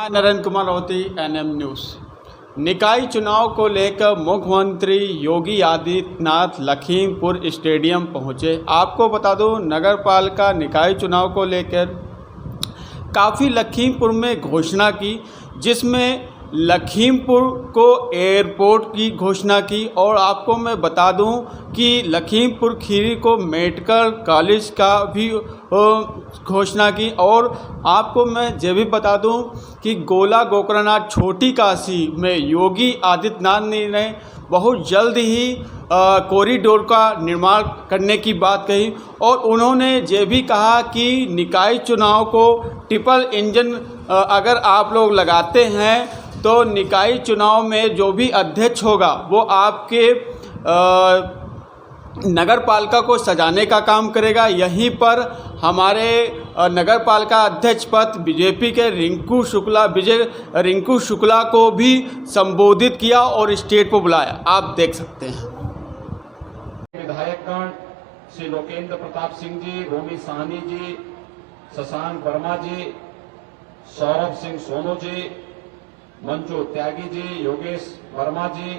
Narendra Kumar Rawati, NM news. निकाय चुनाव को लेकर मुख्यमंत्री योगी आदित्यनाथ लखीमपुर स्टेडियम पहुंचे। आपको बता दूं, नगर पालिका निकाय चुनाव को लेकर काफ़ी लखीमपुर में घोषणा की, जिसमें लखीमपुर को एयरपोर्ट की घोषणा की। और आपको मैं बता दूं कि लखीमपुर खीरी को मेडिकल कॉलेज का भी घोषणा की। और आपको मैं ये भी बता दूं कि गोला गोकर्णनाथ छोटी काशी में योगी आदित्यनाथ ने बहुत जल्द ही कॉरिडोर का निर्माण करने की बात कही। और उन्होंने ये भी कहा कि निकाय चुनाव को ट्रिपल इंजन अगर आप लोग लगाते हैं तो निकाय चुनाव में जो भी अध्यक्ष होगा वो आपके नगर पालिका को सजाने का काम करेगा। यहीं पर हमारे नगर पालिका अध्यक्ष पद बीजेपी के रिंकू शुक्ला को भी संबोधित किया और स्टेज पर बुलाया। आप देख सकते हैं। विधायकगण श्री लोकेंद्र प्रताप सिंह जी, रोमी साहनी जी, शशांक वर्मा जी, सौरभ सिंह सोनू जी, मंजू त्यागी जी, योगेश वर्मा जी,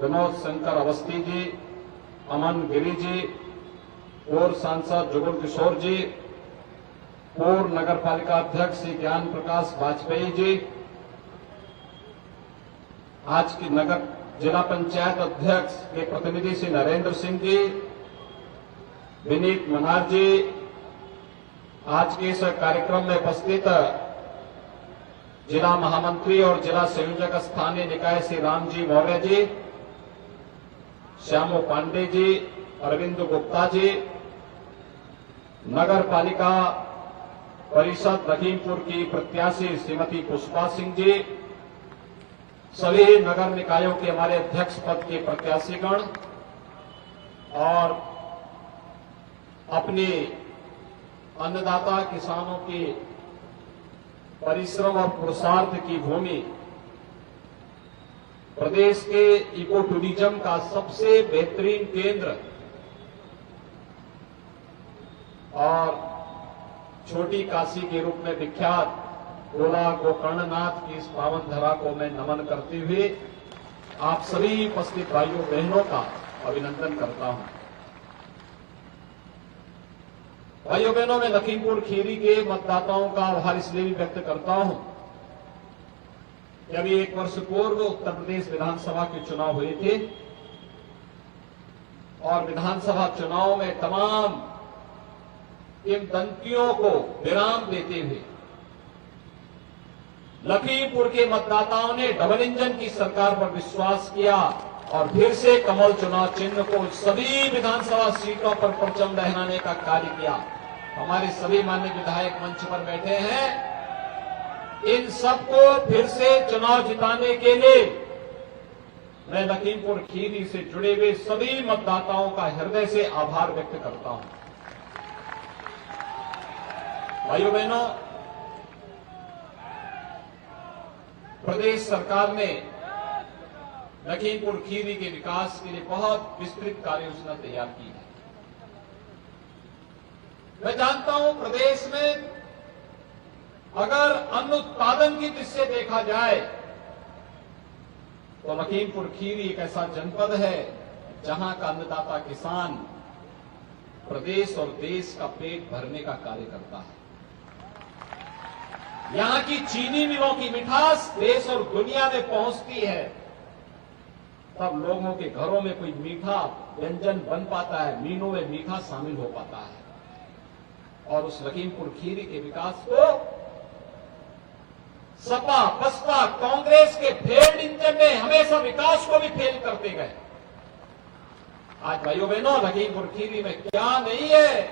विनोद शंकर अवस्थी जी, अमन गिरी जी, पूर्व सांसद जुगल किशोर जी, पूर्व नगर पालिका अध्यक्ष श्री ज्ञान प्रकाश वाजपेयी जी, आज की नगर जिला पंचायत अध्यक्ष के प्रतिनिधि श्री नरेंद्र सिंह जी, विनीत मनार जी, आज के इस कार्यक्रम में उपस्थित जिला महामंत्री और जिला संयोजक स्थानीय निकाय श्री राम जी मौर्य जी, श्यामो पांडे जी, अरविंद गुप्ता जी, नगर पालिका परिषद लखीमपुर की प्रत्याशी श्रीमती पुष्पा सिंह जी, सभी नगर निकायों के हमारे अध्यक्ष पद के प्रत्याशीगण और अपने अन्नदाता किसानों के परिश्रम और पुरुषार्थ की भूमि, प्रदेश के इको टूरिज्म का सबसे बेहतरीन केंद्र और छोटी काशी के रूप में विख्यात गोला गोकर्णनाथ की इस पावन धरा को मैं नमन करते हुए आप सभी उपस्थित भाइयों बहनों का अभिनंदन करता हूं। भाइयों बहनों, मैं लखीमपुर खीरी के मतदाताओं का आभार इसलिए भी व्यक्त करता हूं कि अभी 1 वर्ष पूर्व उत्तर प्रदेश विधानसभा के चुनाव हुए थे और विधानसभा चुनाव में तमाम किंवदंतियों को विराम देते हुए लखीमपुर के मतदाताओं ने डबल इंजन की सरकार पर विश्वास किया और फिर से कमल चुनाव चिन्ह को सभी विधानसभा सीटों पर परचम लहराने का कार्य किया। हमारे सभी माननीय विधायक मंच पर बैठे हैं, इन सबको फिर से चुनाव जिताने के लिए मैं लखीमपुर खीरी से जुड़े हुए सभी मतदाताओं का हृदय से आभार व्यक्त करता हूं। भाइयों बहनों, प्रदेश सरकार ने लखीमपुर खीरी के विकास के लिए बहुत विस्तृत कार्य योजना तैयार की है। मैं जानता हूं प्रदेश में अगर अन्न उत्पादन की दृष्टि से देखा जाए तो लखीमपुर खीरी एक ऐसा जनपद है जहां का अन्नदाता किसान प्रदेश और देश का पेट भरने का कार्य करता है। यहां की चीनी मिलों की मिठास देश और दुनिया में पहुंचती है, तब लोगों के घरों में कोई मीठा व्यंजन बन पाता है, मीनों में मीठा शामिल हो पाता है। और उस लखीमपुर खीरी के विकास को सपा बसपा कांग्रेस के फेल्ड इंजन ने हमेशा विकास को भी फेल करते गए। आज भाइयों बहनों, लखीमपुर खीरी में क्या नहीं है।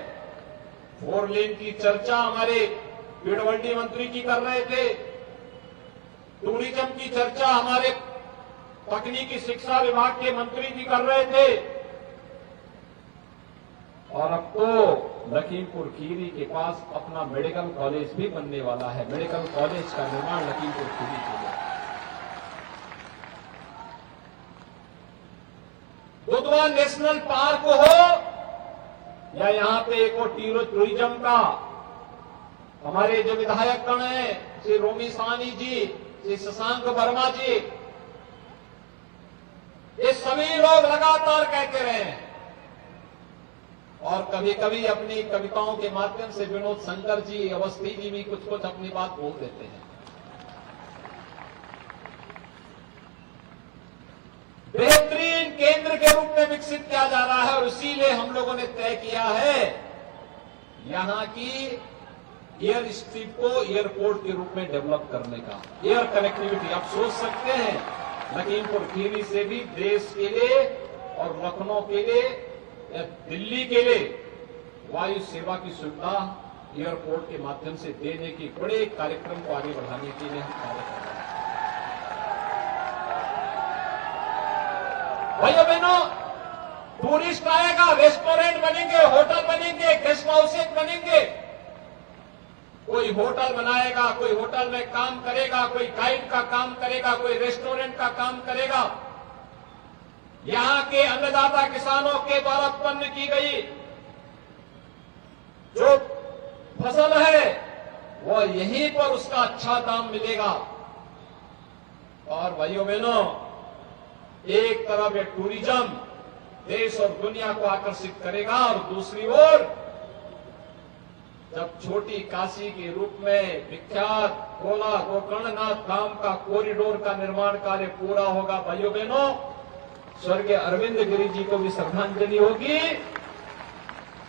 4 लेन की चर्चा हमारे पीडब्ल्यूडी मंत्री जी कर रहे थे, टूरिज्म की चर्चा हमारे तकनीकी शिक्षा विभाग के मंत्री जी कर रहे थे और अब तो लखीमपुर खीरी के पास अपना मेडिकल कॉलेज भी बनने वाला है। मेडिकल कॉलेज का निर्माण लखीमपुर खीरी के लिए। दुधवा नेशनल पार्क हो या यहां पे इको टूरिज्म का हमारे जो विधायकगण हैं श्री रोमी साहनी जी, श्री शशांक वर्मा जी, ये सभी लोग लगातार कहते रहे हैं और कभी कभी अपनी कविताओं के माध्यम से विनोद शंकर जी, अवस्थी जी भी कुछ कुछ अपनी बात बोल देते हैं। बेहतरीन केंद्र के रूप में विकसित किया जा रहा है और इसीलिए हम लोगों ने तय किया है यहां की एयर स्ट्रिप को एयरपोर्ट के रूप में डेवलप करने का। एयर कनेक्टिविटी आप सोच सकते हैं लखीमपुर खीरी से भी देश के लिए और लखनऊ के लिए या दिल्ली के लिए वायु सेवा की सुविधा एयरपोर्ट के माध्यम से देने के बड़े कार्यक्रम को आगे बढ़ाने के लिए हम कार्य कर रहे हैं। भाइयों बहनों, टूरिस्ट आएगा, रेस्टोरेंट बनेंगे, होटल बनेंगे, गेस्ट हाउसेज बनेंगे। कोई होटल बनाएगा, कोई होटल में काम करेगा, कोई गाइड का काम करेगा, कोई रेस्टोरेंट का काम करेगा। यहां के अन्नदाता किसानों के द्वारा उत्पन्न की गई जो फसल है वह यहीं पर उसका अच्छा दाम मिलेगा। और भाइयों बहनों, एक तरफ ये टूरिज्म देश और दुनिया को आकर्षित करेगा और दूसरी ओर जब छोटी काशी के रूप में विख्यात गोला गोकर्णनाथ धाम का कॉरिडोर का निर्माण कार्य पूरा होगा, भाइयों बहनों, स्वर्गीय अरविंद गिरी जी को भी श्रद्धांजलि होगी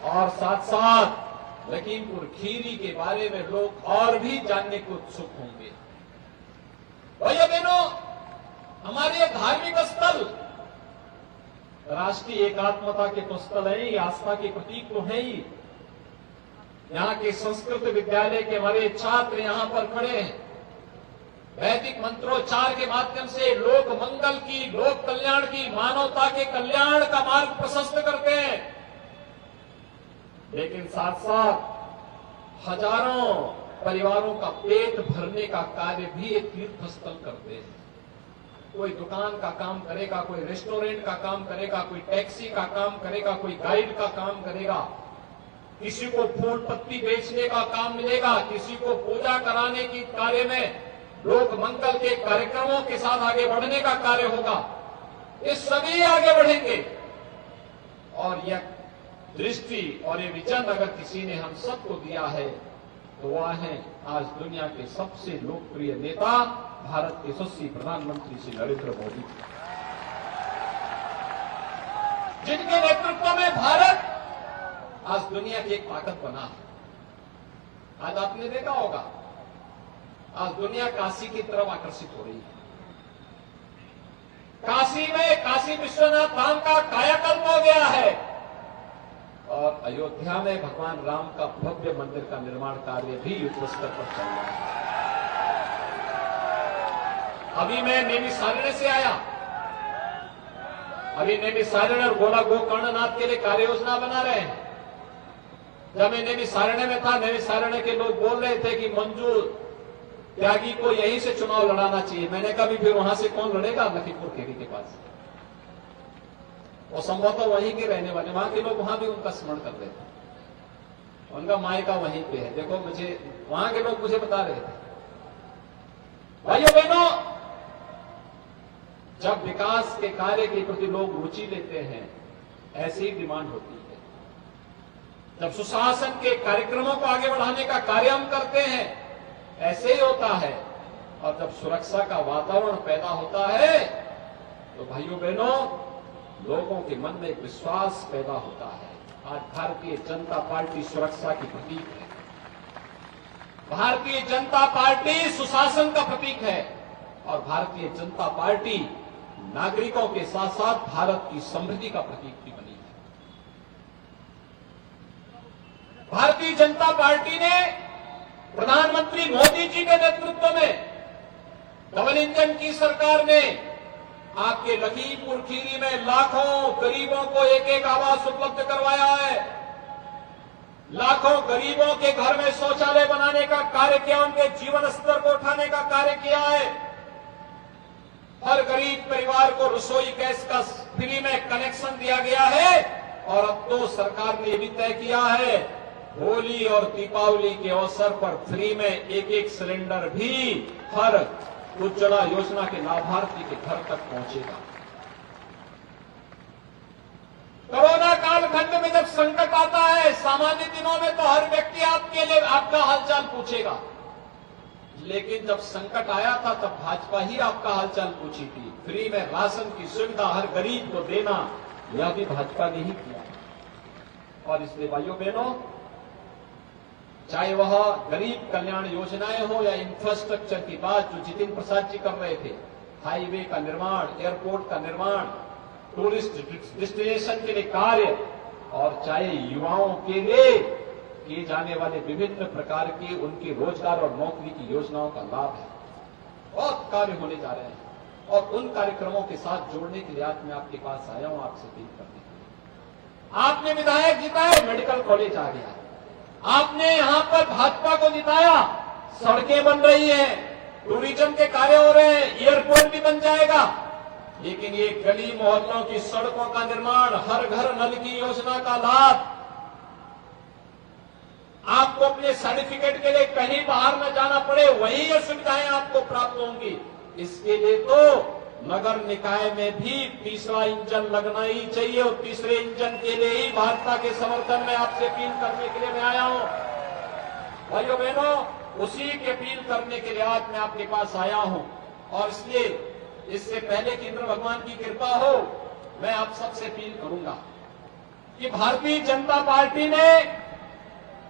और साथ साथ लखीमपुर खीरी के बारे में लोग और भी जानने को उत्सुक होंगे। भाइयों बहनों, हमारे ये धार्मिक स्थल राष्ट्रीय एकात्मता के तो स्थल है ही, आस्था के प्रतीक तो है ही। यहाँ के संस्कृत विद्यालय के हमारे छात्र यहाँ पर खड़े हैं, वैदिक मंत्रोच्चार के माध्यम से लोक मंगल की, लोक कल्याण की, मानवता के कल्याण का मार्ग प्रशस्त करते हैं। लेकिन साथ साथ हजारों परिवारों का पेट भरने का कार्य भी एक तीर्थ स्थल करते हैं। कोई दुकान का काम करेगा, कोई रेस्टोरेंट का काम करेगा, कोई टैक्सी का काम करेगा, कोई गाइड का काम करेगा, किसी को फूल पत्ती बेचने का काम मिलेगा, किसी को पूजा कराने की कार्य में लोक मंगल के कार्यक्रमों के साथ आगे बढ़ने का कार्य होगा। ये सभी आगे बढ़ेंगे और यह दृष्टि और ये विजन अगर किसी ने हम सबको दिया है तो वह है आज दुनिया के सबसे लोकप्रिय नेता भारत के यशस्वी प्रधानमंत्री श्री नरेंद्र मोदी, जिनके नेतृत्व में भारत आज दुनिया की एक ताकत बना है। आज आपने देखा होगा आज दुनिया काशी की तरफ आकर्षित हो रही है। काशी में काशी विश्वनाथ धाम का कायाकल्प हो गया है और अयोध्या में भगवान राम का भव्य मंदिर का निर्माण कार्य भी युद्ध स्तर पर चल रहा है। अभी मैं नैमिषारण्य से आया, अभी नैमिषारण्य और गोला गोकर्णनाथ के लिए कार्य योजना बना रहे हैं। जब मैं नैमिषारण्य में था, नैमिषारण्य के लोग बोल रहे थे कि मंजू त्यागी को यहीं से चुनाव लड़ाना चाहिए। मैंने कहा भी फिर वहां से कौन लड़ेगा लखीमपुर खीरी के पास? वो संभवतः वहीं के रहने वाले, वहां के लोग वहां भी उनका स्मरण कर रहे थे, उनका मायका वहीं पे है। देखो मुझे वहां के लोग मुझे बता रहे थे। भाइयों बहनों, जब विकास के कार्य के प्रति लोग रुचि लेते हैं ऐसी डिमांड होती है। जब सुशासन के कार्यक्रमों को आगे बढ़ाने का कार्य हम करते हैं ऐसे ही होता है। और जब सुरक्षा का वातावरण पैदा होता है तो भाइयों बहनों, लोगों के मन में एक विश्वास पैदा होता है। आज भारतीय जनता पार्टी सुरक्षा की प्रतीक है, भारतीय जनता पार्टी सुशासन का प्रतीक है और भारतीय जनता पार्टी नागरिकों के साथ साथ भारत की समृद्धि का प्रतीक भी बनी है। भारतीय जनता पार्टी ने प्रधानमंत्री मोदी जी के नेतृत्व में डबल इंजन की सरकार ने आपके लखीमपुर खीरी में लाखों गरीबों को एक एक आवास उपलब्ध करवाया है। लाखों गरीबों के घर में शौचालय बनाने का कार्य किया, उनके जीवन स्तर को उठाने का कार्य किया है। हर गरीब परिवार को रसोई गैस का फ्री में कनेक्शन दिया गया है और अब तो सरकार ने यह भी तय किया है होली और दीपावली के अवसर पर फ्री में एक सिलेंडर भी हर उज्ज्वला योजना के लाभार्थी के घर तक पहुंचेगा। कोरोना कालखंड में जब संकट आता है, सामान्य दिनों में तो हर व्यक्ति आपके लिए आपका हालचाल पूछेगा, लेकिन जब संकट आया था तब भाजपा ही आपका हालचाल पूछी थी। फ्री में राशन की सुविधा हर गरीब को देना, यह भी भाजपा ने ही किया। और इसलिए भाइयों बहनों, चाहे वह गरीब कल्याण योजनाएं हो या इंफ्रास्ट्रक्चर की बात जो जितिन प्रसाद जी कर रहे थे, हाईवे का निर्माण, एयरपोर्ट का निर्माण, टूरिस्ट डेस्टिनेशन के लिए कार्य, और चाहे युवाओं के लिए किए जाने वाले विभिन्न प्रकार के उनके रोजगार और नौकरी की योजनाओं का लाभ है। बहुत कार्य होने जा रहे हैं और उन कार्यक्रमों के साथ जोड़ने के लिए आज मैं आपके पास आया हूं, आपसे अपील करने के लिए। आपने विधायक जिताए, मेडिकल कॉलेज आ गया। आपने यहां पर भाजपा को जिताया, सड़कें बन रही हैं, टूरिज्म के कार्य हो रहे हैं, एयरपोर्ट भी बन जाएगा। लेकिन ये गली मोहल्लों की सड़कों का निर्माण, हर घर नल की योजना का लाभ, आपको अपने सर्टिफिकेट के लिए कहीं बाहर न जाना पड़े, वही ये सुविधाएं आपको प्राप्त होंगी। इसके लिए तो नगर निकाय में भी तीसरा इंजन लगना ही चाहिए और तीसरे इंजन के लिए ही भाजपा के समर्थन में आपसे अपील करने के लिए मैं आया हूं। भाइयों बहनों, उसी की अपील करने के लिए आज मैं आपके पास आया हूं। और इसलिए इससे पहले कि इंद्र भगवान की कृपा हो, मैं आप सबसे अपील करूंगा कि भारतीय जनता पार्टी ने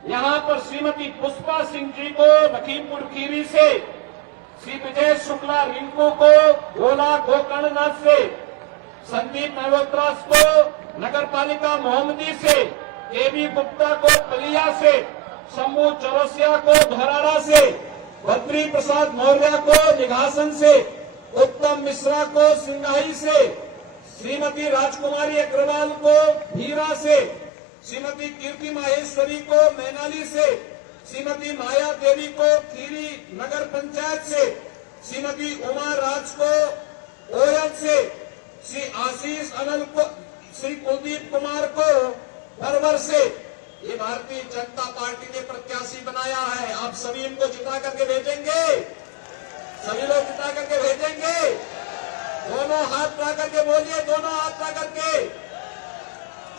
यहां पर श्रीमती पुष्पा सिंह जी को लखीमपुर खीरी से, श्री विजय शुक्ला रिंकू को गोला गोकर्णनाथ से, संदीप मल्होत्रा को नगर पालिका मोहम्मदी से, केबी गुप्ता को पलिया से, शंभू चौरसिया को धराड़ा से, बद्री प्रसाद मौर्य को निघासन से, उत्तम मिश्रा को सिंगाही से, श्रीमती राजकुमारी अग्रवाल को भीरा से, श्रीमती कीर्ति माहेश्वरी को मैनाली से, श्रीमती माया देवी को खीरी नगर पंचायत से, श्रीमती उमा राज को ओयल से, श्री आशीष अनल को, श्री कुलदीप कुमार को परवर से, ये भारतीय जनता पार्टी ने प्रत्याशी बनाया है। आप सभी इनको जिता करके भेजेंगे, सभी लोग जिता करके भेजेंगे। दोनों हाथ ला करके बोलिए, दोनों हाथ ला करके।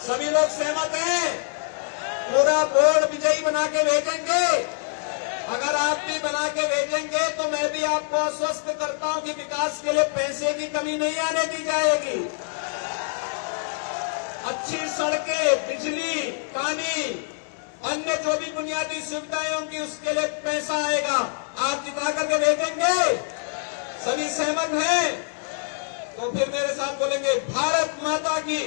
सभी लोग सहमत हैं? पूरा बोर्ड विजयी बना के भेजेंगे। अगर आप भी बना के भेजेंगे तो मैं भी आपको आश्वस्त करता हूं कि विकास के लिए पैसे की कमी नहीं आने दी जाएगी। अच्छी सड़कें, बिजली, पानी, अन्य जो भी बुनियादी सुविधाएं होंगी उसके लिए पैसा आएगा। आप जिता करके भेजेंगे? सभी सहमत हैं? तो फिर मेरे साथ बोलेंगे, भारत माता की